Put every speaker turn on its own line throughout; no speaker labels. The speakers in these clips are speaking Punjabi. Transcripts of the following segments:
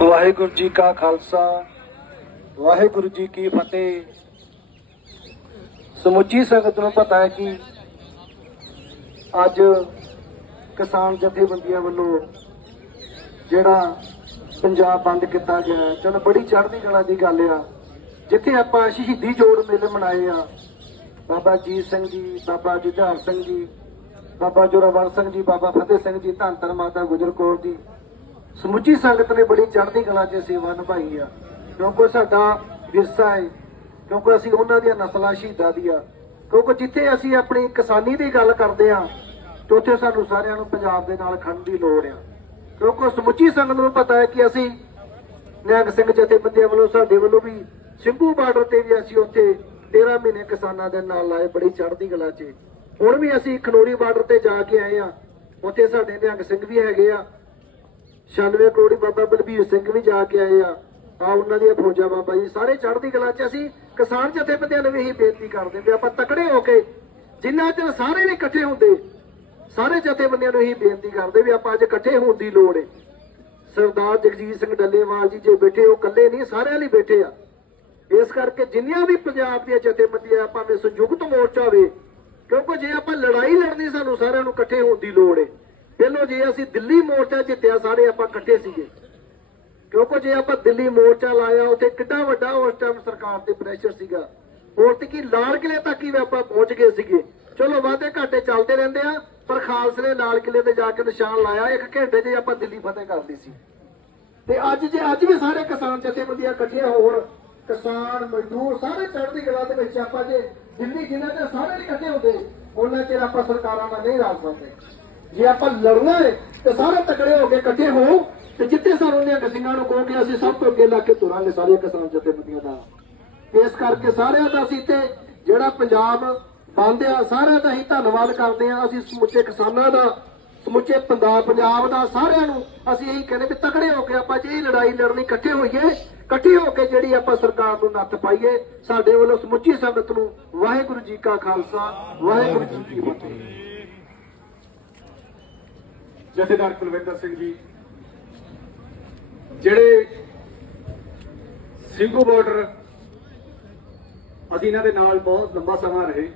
ਵਾਹਿਗੁਰੂ ਜੀ ਕਾ ਖਾਲਸਾ, ਵਾਹਿਗੁਰੂ ਜੀ ਕੀ ਫਤਿਹ। ਸਮੁੱਚੀ ਸੰਗਤ ਨੂੰ ਪਤਾ ਹੈ ਕਿ ਅੱਜ ਕਿਸਾਨ ਜਥੇਬੰਦੀਆਂ ਵੱਲੋਂ ਜਿਹੜਾ ਪੰਜਾਬ ਬੰਦ ਕੀਤਾ ਗਿਆ ਚਲੋ ਬੜੀ ਚੜ੍ਹਦੀ ਕਲਾ ਦੀ ਗੱਲ ਆ। ਜਿੱਥੇ ਆਪਾਂ ਸ਼ਹੀਦੀ ਜੋੜ ਮੇਲੇ ਮਨਾਏ ਆ, ਬਾਬਾ ਜੀਤ ਸਿੰਘ ਜੀ, ਬਾਬਾ ਜੁਝਾਰ ਸਿੰਘ ਜੀ, ਬਾਬਾ ਜੋਰਾਵਰ ਸਿੰਘ ਜੀ, ਬਾਬਾ ਫਤਿਹ ਸਿੰਘ ਜੀ, ਧੰਨ ਧੰਨ ਮਾਤਾ ਗੁਜਰ ਕੌਰ ਜੀ। ਸਮੁੱਚੀ ਸੰਗਤ ਨੇ ਬੜੀ ਚੜ੍ਹਦੀ ਕਲਾ 'ਚ ਸੇਵਾ ਨਿਭਾਈ ਆ। ਕਿਉਂਕਿ ਸਾਡਾ ਵਿਰਸਾ ਹੈ ਕਿਉਂਕਿ ਅਸੀਂ ਉਹਨਾਂ ਦੀਆਂ ਨਸਲਾਂ ਸ਼ਹੀਦਾਂ ਦੀਆਂ। ਕਿਉਂਕਿ ਜਿੱਥੇ ਅਸੀਂ ਆਪਣੀ ਕਿਸਾਨੀ ਦੀ ਗੱਲ ਕਰਦੇ ਆ ਤੇ ਉੱਥੇ ਸਾਨੂੰ ਸਾਰਿਆਂ ਨੂੰ ਪੰਜਾਬ ਦੇ ਨਾਲ ਖੜਨ ਦੀ ਲੋੜ ਆ। ਕਿਉਂਕਿ ਸਮੁੱਚੀ ਸੰਗਤ ਨੂੰ ਪਤਾ ਹੈ ਕਿ ਅਸੀਂ ਨਿਹੰਗ ਸਿੰਘ ਜਥੇਬੰਦੀਆਂ ਵੱਲੋਂ, ਸਾਡੇ ਵੱਲੋਂ ਵੀ ਸਿੰਘੂ ਬਾਰਡਰ ਤੇ ਵੀ ਅਸੀਂ ਉੱਥੇ 13 ਮਹੀਨੇ ਕਿਸਾਨਾਂ ਦੇ ਨਾਲ ਲਾਏ ਬੜੀ ਚੜ੍ਹਦੀ ਕਲਾ 'ਚ। ਹੁਣ ਵੀ ਅਸੀਂ ਖਨੋਰੀ ਬਾਰਡਰ ਤੇ ਜਾ ਕੇ ਆਏ ਆ ਉੱਥੇ ਸਾਡੇ ਨਿਹੰਗ ਸਿੰਘ ਵੀ ਹੈਗੇ ਆ। 96 ਕਰੋੜੀ ਬਾਬਾ ਬਲਬੀਰ ਸਿੰਘ ਵੀ ਜਾ ਕੇ ਆਏ ਆ। ਆ ਉਹਨਾਂ ਦੀਆਂ ਫੌਜਾਂ ਬਾਬਾ ਜੀ, ਸਾਰੇ ਚੜ੍ਹਦੀ ਕਲਾ 'ਚ ਅਸੀਂ ਕਿਸਾਨ ਜਥੇਬੰਦੀਆਂ ਨੂੰ ਵੀ ਇਹੀ ਬੇਨਤੀ ਕਰਦੇ ਵੀ ਆਪਾਂ ਤਕੜੇ ਹੋ ਕੇ ਜਿੰਨਾ ਚਿਰ ਸਾਰੇ ਨਹੀਂ ਇਕੱਠੇ ਹੁੰਦੇ, ਸਾਰੇ ਜਥੇਬੰਦੀਆਂ ਨੂੰ ਇਹੀ ਬੇਨਤੀ ਕਰਦੇ ਵੀ ਆਪਾਂ ਅੱਜ ਇਕੱਠੇ ਹੋਣ ਦੀ ਲੋੜ ਹੈ ਸਰਦਾਰ ਜਗਜੀਤ ਸਿੰਘ ਡੱਲੇਵਾਲ ਜੀ ਜੇ ਬੈਠੇ, ਉਹ ਇਕੱਲੇ ਨਹੀਂ, ਸਾਰਿਆਂ ਲਈ ਬੈਠੇ ਆ। ਇਸ ਕਰਕੇ ਜਿੰਨੀਆਂ ਵੀ ਪੰਜਾਬ ਦੀਆਂ ਜਥੇਬੰਦੀਆਂ ਭਾਵੇਂ ਸੰਯੁਕਤ ਮੋਰਚਾ ਹੋਵੇ, ਕਿਉਂਕਿ ਜੇ ਆਪਾਂ ਲੜਾਈ ਲੜਨੀ ਸਾਨੂੰ ਸਾਰਿਆਂ ਨੂੰ ਇਕੱਠੇ ਹੋਣ ਦੀ ਲੋੜ ਹੈ ਪਹਿਲੋ ਜੇ ਅਸੀਂ ਦਿੱਲੀ ਮੋਰਚਾ ਜਿੱਤਿਆ, ਸਾਰੇ ਆਪਾਂ ਇਕੱਠੇ ਸੀਗੇ। ਕਿਉਂਕਿ ਜੇ ਆਪਾਂ ਦਿੱਲੀ ਮੋਰਚਾ ਲਾਇਆ, ਉੱਥੇ ਕਿੱਡਾ ਵੱਡਾ ਉਸ ਟਾਈਮ ਸਰਕਾਰ ਤੇ ਪ੍ਰੈਸ਼ਰ ਸੀਗਾ। ਹੋਰ ਤੇ ਕੀ, ਲਾਲ ਕਿਲੇ ਤੱਕ ਹੀ ਆਪਾਂ ਪਹੁੰਚ ਗਏ ਸੀਗੇ। ਚਲੋ, ਵਾਧੇ ਘਾਟੇ ਚੱਲਦੇ ਰਹਿੰਦੇ ਆ, ਪਰ ਖਾਲਸੇ ਨੇ ਲਾਲ ਕਿਲੇ ਤੇ ਜਾ ਕੇ ਨਿਸ਼ਾਨ ਲਾਇਆ, ਇੱਕ ਘੰਟੇ 'ਚ ਆਪਾਂ ਦਿੱਲੀ ਫਤਿਹ ਕਰ ਲਈ ਸੀ। ਤੇ ਅੱਜ ਜੇ, ਅੱਜ ਵੀ ਸਾਰੇ ਕਿਸਾਨ ਜਥੇਬੰਦੀਆਂ ਇਕੱਠੀਆਂ ਹੋਣ, ਕਿਸਾਨ, ਮਜ਼ਦੂਰ, ਸਾਰੇ ਚੜ੍ਹਦੀ ਕਲਾ ਦੇ ਵਿੱਚ ਆਪਾਂ ਜੇ ਦਿੱਲੀ ਜਿੰਨਾ ਚਿਰ ਸਾਰੇ ਇਕੱਠੇ ਹੁੰਦੇ, ਉਹਨਾਂ ਚਿਰ ਆਪਾਂ ਸਰਕਾਰਾਂ ਨਾਲ ਨਹੀਂ ਰਲ ਸਕਦੇ ਜੇ ਆਪਾਂ ਲੜਨਾ ਹੈ, ਤੇ ਸਾਰੇ ਤਕੜੇ ਹੋ ਕੇ ਇਕੱਠੇ ਹੋ ਤੇ ਜਿੱਥੇ ਸਾਨੂੰ ਨੇ ਸਿੰਘਾਂ ਨੂੰ ਕਹੋ ਕਿ ਅਸੀਂ ਸਭ ਤੋਂ ਅੱਗੇ ਲਾ ਕੇ ਤੁਰਾਂਗੇ ਸਾਰੇ ਕਿਸਾਨ ਜਥੇਬੰਦੀਆਂ ਦਾ। ਇਸ ਕਰਕੇ ਸਾਰਿਆਂ ਦਾ ਅਸੀਂ ਤੇ ਜਿਹੜਾ ਪੰਜਾਬ ਬੰਦ ਆ, ਸਾਰਿਆਂ ਦਾ ਹੀ ਧੰਨਵਾਦ ਕਰਦੇ ਆ ਅਸੀਂ ਸਮੁੱਚੇ ਕਿਸਾਨਾਂ ਦਾ, ਸਮੁੱਚੇ ਪੰਜਾਬ ਪੰਜਾਬ ਦਾ ਸਾਰਿਆਂ ਨੂੰ ਅਸੀਂ ਇਹੀ ਕਹਿੰਦੇ ਵੀ ਤਕੜੇ ਹੋ ਕੇ ਆਪਾਂ ਜੇ ਇਹ ਲੜਾਈ ਲੜਨੀ ਇਕੱਠੇ ਹੋਈਏ, ਇਕੱਠੇ ਹੋ ਕੇ ਜਿਹੜੀ ਆਪਾਂ ਸਰਕਾਰ ਨੂੰ ਨੱਥ ਪਾਈਏ, ਸਾਡੇ ਵੱਲੋਂ ਸਮੁੱਚੀ ਸੰਗਤ ਨੂੰ ਵਾਹਿਗੁਰੂ ਜੀ ਕਾ ਖਾਲਸਾ, ਵਾਹਿਗੁਰੂ ਜੀ ਕੀ ਫਤਿਹ।
ਜਥੇਦਾਰ ਕੁਲਵਿੰਦਰ ਸਿੰਘ ਜੀ, ਜਿਹੜੇ ਸਿੰਘੂ ਬਾਰਡਰ ਅਸੀਂ ਇਹਨਾਂ ਦੇ ਨਾਲ ਬਹੁਤ ਲੰਬਾ ਸਮਾਂ ਰਹੇ,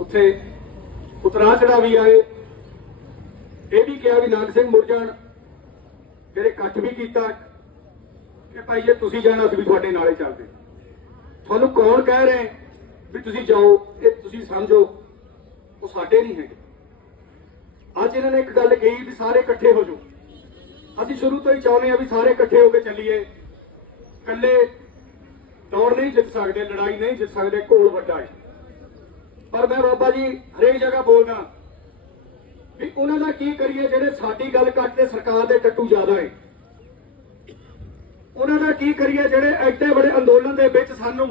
ਉੱਥੇ ਉਤਰਾ ਚੜਾ ਵੀ ਆਏ, ਇਹ ਵੀ ਕਿਹਾ ਵੀ ਨਾਨਕ ਸਿੰਘ ਮੁੜ ਜਾਣ ਫਿਰ ਇਕੱਠ ਵੀ ਕੀਤਾ, ਕਿ ਭਾਈ ਜੇ ਤੁਸੀਂ ਜਾਣਾ, ਅਸੀਂ ਵੀ ਤੁਹਾਡੇ ਨਾਲੇ ਚੱਲਦੇ। ਤੁਹਾਨੂੰ ਕੌਣ ਕਹਿ ਰਹੇ ਵੀ ਤੁਸੀਂ ਜਾਓ, ਇਹ ਤੁਸੀਂ ਸਮਝੋ, ਉਹ ਸਾਡੇ ਨਹੀਂ ਹੈਗੇ। ਅੱਜ ਇਹਨਾਂ ਨੇ ਇੱਕ ਗੱਲ ਕਹੀ ਵੀ ਸਾਰੇ ਇਕੱਠੇ ਹੋ ਜਾਓ। ਅਸੀਂ ਸ਼ੁਰੂ ਤੋਂ ਹੀ ਚਾਹੁੰਦੇ ਆ ਵੀ ਸਾਰੇ ਇਕੱਠੇ ਹੋ ਕੇ ਚੱਲੀਏ। ਇਕੱਲੇ ਦੌੜ ਨਹੀਂ ਜਿੱਤ ਸਕਦੇ, ਲੜਾਈ ਨਹੀਂ ਜਿੱਤ ਸਕਦੇ, ਘੋਲ ਵੱਡਾ ਹੈ। ਪਰ ਮੈਂ ਬਾਬਾ ਜੀ ਹਰੇਕ ਜਗ੍ਹਾ ਬੋਲਦਾ ਵੀ ਉਹਨਾਂ ਦਾ ਕੀ ਕਰੀਏ, ਜਿਹੜੇ ਸਾਡੀ ਗੱਲ ਕੱਟ ਤੇ ਸਰਕਾਰ ਦੇ ਟੱਟੂ ਜ਼ਿਆਦਾ ਹੈ ਉਹਨਾਂ ਦਾ ਕੀ ਕਰੀਏ, ਜਿਹੜੇ ਐਡੇ ਬੜੇ ਅੰਦੋਲਨ ਦੇ ਵਿੱਚ ਸਾਨੂੰ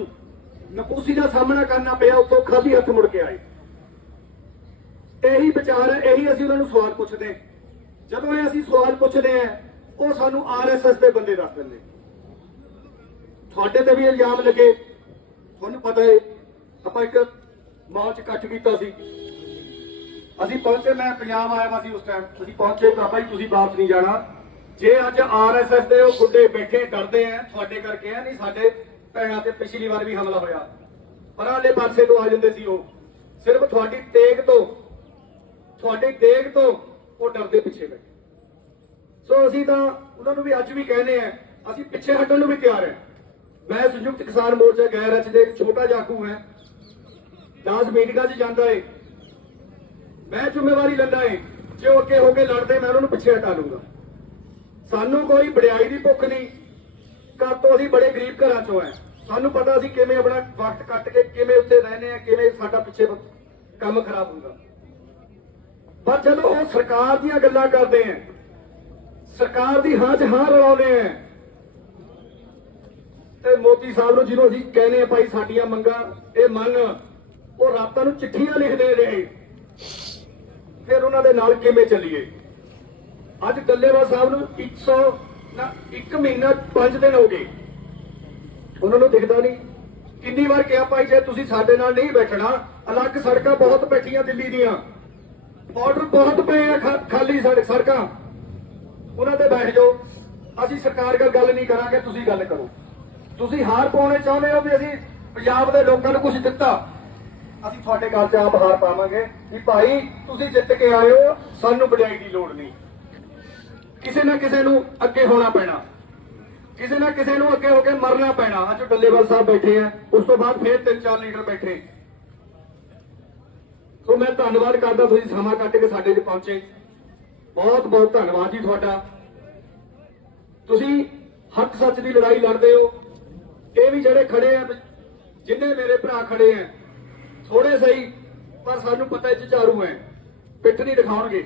ਨਕੂਸੀ ਦਾ ਸਾਹਮਣਾ ਕਰਨਾ ਪਿਆ ਉੱਥੋਂ ਖਾਲੀ ਹੱਥ ਮੁੜ ਕੇ ਆਏ। ਇਹੀ ਵਿਚਾਰ ਹੈ, ਇਹੀ ਅਸੀਂ ਉਹਨਾਂ ਨੂੰ ਸਵਾਲ ਪੁੱਛਦੇ ਜਦੋਂ ਇਹ ਅਸੀਂ ਸਵਾਲ ਪੁੱਛਦੇ ਆ ਉਹ ਸਾਨੂੰ ਆਰਐਸਐਸ ਦੇ ਬੰਦੇ ਦੱਸ ਦਿੰਦੇ। ਤੁਹਾਡੇ ਤੇ ਵੀ ਇਲਜ਼ਾਮ ਲੱਗੇ। ਤੁਹਾਨੂੰ ਪਤਾ ਹੈ, ਆਪਾਂ ਇੱਕ ਮਾਰਚ ਇਕੱਠ ਕੀਤਾ ਸੀ। ਅਸੀਂ ਪਹੁੰਚੇ, ਮੈਂ ਪੰਜਾਬ ਆਇਆ ਵਾ ਸੀ ਉਸ ਟਾਈਮ ਅਸੀਂ ਪਹੁੰਚੇ, ਬਾਬਾ ਜੀ, ਤੁਸੀਂ ਵਾਪਸ ਨਹੀਂ ਜਾਣਾ। ਜੇ ਅੱਜ ਆਰਐਸਐਸ ਦੇ ਉਹ ਗੁੱਡੇ ਬੈਠੇ, ਡਰਦੇ ਆ, ਤੁਹਾਡੇ ਕਰਕੇ ਆ, ਨਹੀਂ, ਸਾਡੇ ਭੈਣਾਂ ਤੇ ਪਿਛਲੀ ਵਾਰ ਵੀ ਹਮਲਾ ਹੋਇਆ। ਪਰਾਲੇ ਪਾਸੇ ਤੋਂ ਆ ਜਾਂਦੇ ਸੀ ਉਹ। ਸਿਰਫ ਤੁਹਾਡੀ ਤੇਗ ਤੋਂ ਤੁਹਾਡੇ ਦੇਖ ਤੋਂ ਉਹ ਡਰਦੇ ਪਿੱਛੇ ਬੈਠੇ। ਸੋ ਅਸੀਂ ਤਾਂ ਉਹਨਾਂ ਨੂੰ ਵੀ ਅੱਜ ਵੀ ਕਹਿੰਦੇ ਆ ਅਸੀਂ ਪਿੱਛੇ ਹਟਣ ਨੂੰ ਵੀ ਤਿਆਰ ਹੈ। ਮੈਂ ਸੰਯੁਕਤ ਕਿਸਾਨ ਮੋਰਚਾ ਗੈਰ ਰਚ ਦੇ ਛੋਟਾ ਜਾਕੂ ਹੈ। 10 ਮੀਟਿੰਗਾਂ 'ਚ ਜਾਂਦਾ ਏ। ਮੈਂ ਜ਼ਿੰਮੇਵਾਰੀ ਲੈਂਦਾ ਏ, ਜੇ ਉਹ ਅੱਗੇ ਹੋ ਕੇ ਲੜਦੇ, ਮੈਂ ਉਹਨਾਂ ਨੂੰ ਪਿੱਛੇ ਹਟਾ ਲੂੰਗਾ। ਸਾਨੂੰ ਕੋਈ ਵਡਿਆਈ ਦੀ ਭੁੱਖ ਨਹੀਂ। ਘਰ ਤੋਂ ਅਸੀਂ ਬੜੇ ਗਰੀਬ ਘਰਾਂ ਚੋਂ ਆ ਸਾਨੂੰ ਪਤਾ ਅਸੀਂ ਕਿਵੇਂ ਆਪਣਾ ਵਕਤ ਕੱਟ ਕੇ ਕਿਵੇਂ ਉੱਤੇ ਰਹਿੰਦੇ ਆ ਕਿਵੇਂ ਸਾਡਾ ਪਿੱਛੇ ਕੰਮ ਖਰਾਬ ਹੁੰਦਾ। ਪਰ ਜਦੋਂ ਉਹ ਸਰਕਾਰ ਦੀਆਂ ਗੱਲਾਂ ਕਰਦੇ ਆ, ਸਰਕਾਰ ਦੀ ਹਾਂ 'ਚ ਹਾਂ ਰਲਾਉਂਦੇ ਆ, ਤੇ ਮੋਦੀ ਸਾਹਿਬ ਨੂੰ ਜਿਹਨੂੰ ਅਸੀਂ ਕਹਿੰਦੇ ਆ, ਭਾਈ ਸਾਡੀਆਂ ਮੰਗਾਂ, ਇਹ ਮੰਨ, ਉਹ ਰਾਤਾਂ ਨੂੰ ਚਿੱਠੀਆਂ ਲਿਖਦੇ ਰਹੇ। ਫਿਰ ਉਹਨਾਂ ਦੇ ਨਾਲ ਕਿਵੇਂ ਚੱਲੀਏ? ਅੱਜ ਡੱਲੇਵਾਲ ਸਾਹਿਬ ਨੂੰ 100 ਨਾ 1 ਮਹੀਨਾ 5 ਦਿਨ ਹੋ ਗਏ। ਉਹਨਾਂ ਨੂੰ ਦਿਖਦਾ ਨਹੀਂ। ਕਿੰਨੀ ਵਾਰ ਕਿਹਾ, ਭਾਈ ਜੇ ਤੁਸੀਂ ਸਾਡੇ ਨਾਲ ਨਹੀਂ ਬੈਠਣਾ, ਅਲੱਗ ਸੜਕਾਂ ਬਹੁਤ ਬੈਠੀਆਂ ਦਿੱਲੀ ਦੀਆਂ। ਬਾਰਡਰ ਬਹੁਤ ਪਏ ਆ ਖਾਲੀ ਸੜਕ ਸੜਕਾਂ। ਉਹਨਾਂ ਤੇ ਬੈਠ ਜਾਓ। ਅਸੀਂ ਸਰਕਾਰ ਨਾਲ ਗੱਲ ਨਹੀਂ ਕਰਾਂਗੇ, ਤੁਸੀਂ ਗੱਲ ਕਰੋ। ਤੁਸੀਂ ਹਾਰ ਪਾਉਣੇ ਚਾਹੁੰਦੇ ਹੋ ਵੀ ਅਸੀਂ ਪੰਜਾਬ ਦੇ ਲੋਕਾਂ ਨੂੰ ਕੁਝ ਦਿੱਤਾ। ਅਸੀਂ ਤੁਹਾਡੇ ਘਰ 'ਚ ਆਪ ਹਾਰ ਪਾਵਾਂਗੇ। ਕਿ ਭਾਈ, ਤੁਸੀਂ ਜਿੱਤ ਕੇ ਆਏ ਹੋ, ਸਾਨੂੰ ਵਡਿਆਈ ਦੀ ਲੋੜ ਨਹੀਂ। ਕਿਸੇ ਨਾ ਕਿਸੇ ਨੂੰ ਅੱਗੇ ਹੋਣਾ ਪੈਣਾ। ਕਿਸੇ ਨਾ ਕਿਸੇ ਨੂੰ ਅੱਗੇ ਹੋ ਕੇ ਮਰਨਾ ਪੈਣਾ। ਅੱਜ ਡੱਲੇਵਾਲ ਸਾਹਿਬ ਬੈਠੇ ਆ। ਉਸ ਤੋਂ ਬਾਅਦ ਫੇਰ ਤਿੰਨ ਚਾਰ ਲੀਡਰ ਬੈਠੇ। ਸੋ ਮੈਂ ਧੰਨਵਾਦ ਕਰਦਾ ਤੁਸੀਂ ਸਮਾਂ ਕੱਢ ਕੇ ਸਾਡੇ 'ਚ ਪਹੁੰਚੇ। ਬਹੁਤ ਬਹੁਤ ਧੰਨਵਾਦ ਜੀ ਤੁਹਾਡਾ। ਤੁਸੀਂ ਹੱਕ ਸੱਚ ਦੀ ਲੜਾਈ ਲੜਦੇ ਹੋ। ਇਹ ਵੀ ਜਿਹੜੇ ਖੜੇ ਆ, ਜਿੰਨੇ ਮੇਰੇ ਭਰਾ ਖੜੇ ਆ ਥੋੜੇ ਸਹੀ, ਪਰ ਸਾਨੂੰ ਪਤਾ ਇਹ ਝਾੜੂ ਹੈ। ਪਿੱਠ ਨਹੀਂ ਦਿਖਾਉਣਗੇ।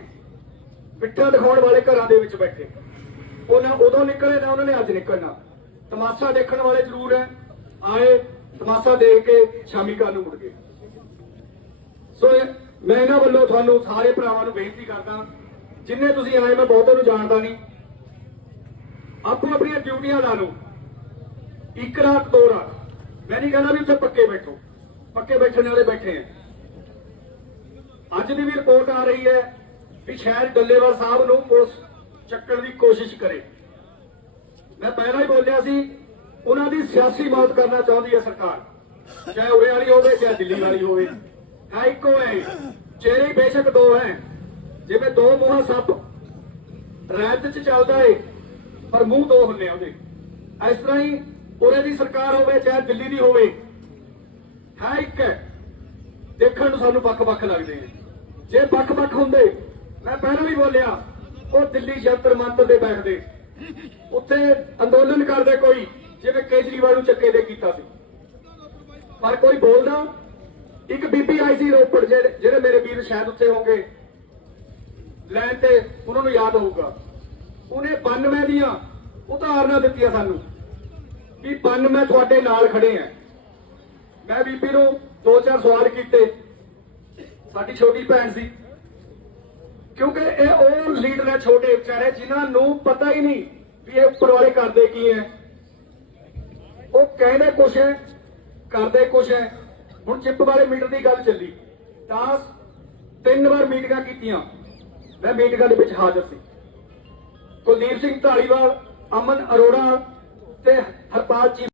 ਪਿੱਠਾਂ ਦਿਖਾਉਣ ਵਾਲੇ ਘਰਾਂ ਦੇ ਵਿੱਚ ਬੈਠੇ। ਉਹਨਾਂ ਉਦੋਂ ਨਿਕਲੇ ਨਾ ਉਹਨਾਂ ਨੇ ਅੱਜ ਨਿਕਲਣਾ। ਤਮਾਸ਼ਾ ਦੇਖਣ ਵਾਲੇ ਜ਼ਰੂਰ ਹੈ। ਆਏ, ਤਮਾਸ਼ਾ ਦੇਖ ਕੇ ਸ਼ਾਮੀ ਘਰ ਨੂੰ ਮੁੜ ਗਏ। ਸੋ ਮੈਂ ਇਹਨਾਂ ਵੱਲੋਂ ਤੁਹਾਨੂੰ ਸਾਰੇ ਭਰਾਵਾਂ ਨੂੰ ਬੇਨਤੀ ਕਰਦਾ, ਜਿੰਨੇ ਤੁਸੀਂ ਆਏ, ਮੈਂ ਬਹੁਤੋਂ ਨੂੰ ਜਾਣਦਾ ਨਹੀਂ। ਆਪੋ ਆਪਣੀਆਂ ਡਿਊਟੀਆਂ ਲਾ ਲਓ। ਇੱਕ ਰਾਤ, ਦੋ ਰਾਤ। ਮੈਂ ਨਹੀਂ ਕਹਿੰਦਾ ਵੀ ਉੱਥੇ ਪੱਕੇ ਬੈਠੋ। ਪੱਕੇ ਬੈਠਣ ਵਾਲੇ ਬੈਠੇ ਆ। ਅੱਜ ਦੀ ਵੀ ਰਿਪੋਰਟ ਆ ਰਹੀ ਹੈ ਵੀ ਸ਼ਾਇਦ ਡੱਲੇਵਾਲ ਸਾਹਿਬ ਨੂੰ ਪੁਲਿਸ ਚੱਕਣ ਦੀ ਕੋਸ਼ਿਸ਼ ਕਰੇ। ਮੈਂ ਪਹਿਲਾਂ ਹੀ ਬੋਲਿਆ ਸੀ, ਉਹਨਾਂ ਦੀ ਸਿਆਸੀ ਮਦਦ ਕਰਨਾ ਚਾਹੁੰਦੀ ਹੈ ਸਰਕਾਰ। ਚਾਹੇ ਉਰੇ ਵਾਲੀ ਹੋਵੇ, ਚਾਹੇ ਦਿੱਲੀ ਵਾਲੀ ਹੋਵੇ। ਹੈ ਇੱਕੋ ਹੈ, ਚਿਹਰੇ ਬੇਸ਼ੱਕ ਦੋ ਹੈ। ਜਿਵੇਂ ਦੋ ਮੂੰਹਾਂ ਸੱਪ ਰੈਤ ਚ ਚੱਲਦਾ ਏ, ਪਰ ਮੂੰਹ ਦੋ ਹੁੰਨੇ ਆ ਉਹਦੇ। ਇਸ ਤਰ੍ਹਾਂ ਹੀ ਉਰੇ ਦੀ ਸਰਕਾਰ ਹੋਵੇ, ਚਾਹੇ ਦਿੱਲੀ ਦੀ ਹੋਵੇ ਹੈ ਇੱਕ ਦੇਖਣ ਨੂੰ ਸਾਨੂੰ ਵੱਖ-ਵੱਖ ਲੱਗਦੇ ਨੇ ਜੇ ਵੱਖ-ਵੱਖ ਹੁੰਦੇ, ਮੈਂ ਪਹਿਲਾਂ ਵੀ ਬੋਲਿਆ, ਉਹ ਦਿੱਲੀ ਜੰਤਰ ਮੰਤਰ ਦੇ ਬੈਠਦੇ। ਉੱਥੇ ਅੰਦੋਲਨ ਕਰਦੇ ਕੋਈ, ਜਿਵੇਂ ਕੇਜਰੀਵਾਲ ਨੂੰ ਚੱਕੇ ਦੇ ਕੀਤਾ ਸੀ। ਪਰ ਕੋਈ ਬੋਲਦਾ ਇੱਕ ਬੀਬੀ ਆਈ ਸੀ ਰੋਪੜ ਜਿਹੜੇ ਜਿਹੜੇ ਮੇਰੇ ਵੀਰ ਸ਼ਾਇਦ ਉੱਥੇ ਹੋਣਗੇ। ਲੈਣ ਤੇ ਉਹਨਾਂ ਨੂੰ ਯਾਦ ਹੋਊਗਾ। ਉਹਨੇ 92 ਦੀਆਂ ਉਦਾਹਰਨਾਂ ਦਿੱਤੀਆਂ ਸਾਨੂੰ ਵੀ 92 ਤੁਹਾਡੇ ਨਾਲ ਖੜੇ ਆ ਮੈਂ ਬੀਬੀ ਨੂੰ ਦੋ ਚਾਰ ਸਵਾਲ ਕੀਤੇ। ਸਾਡੀ ਛੋਟੀ ਭੈਣ ਸੀ। ਕਿਉਂਕਿ ਇਹ ਉਹ ਲੀਡਰ ਹੈ ਛੋਟੇ ਵਿਚਾਰੇ ਜਿਨ੍ਹਾਂ ਨੂੰ ਪਤਾ ਹੀ ਨਹੀਂ ਵੀ ਇਹ ਉੱਪਰ ਵਾਲੇ ਕਰਦੇ ਕੀ ਹੈ। ਉਹ ਕਹਿੰਦੇ ਕੁਛ ਹੈ, ਕਰਦੇ ਕੁਛ ਹੈ। ਹੁਣ ਚਿੱਪ ਵਾਲੇ ਮੀਟਰ ਦੀ ਗੱਲ ਚੱਲੀ। ਤਾਂ ਤਿੰਨ ਵਾਰ ਮੀਟਿੰਗਾਂ ਕੀਤੀਆਂ। ਮੈਂ ਮੀਟਿੰਗਾਂ ਦੇ ਵਿੱਚ ਹਾਜ਼ਰ ਸੀ। ਕੁਲਦੀਪ ਸਿੰਘ ਢਾਲੀਵਾਲ ਅਮਨ ਅਰੋੜਾ ਤੇ ਹਰਪਾਲ ਚੀਮਾ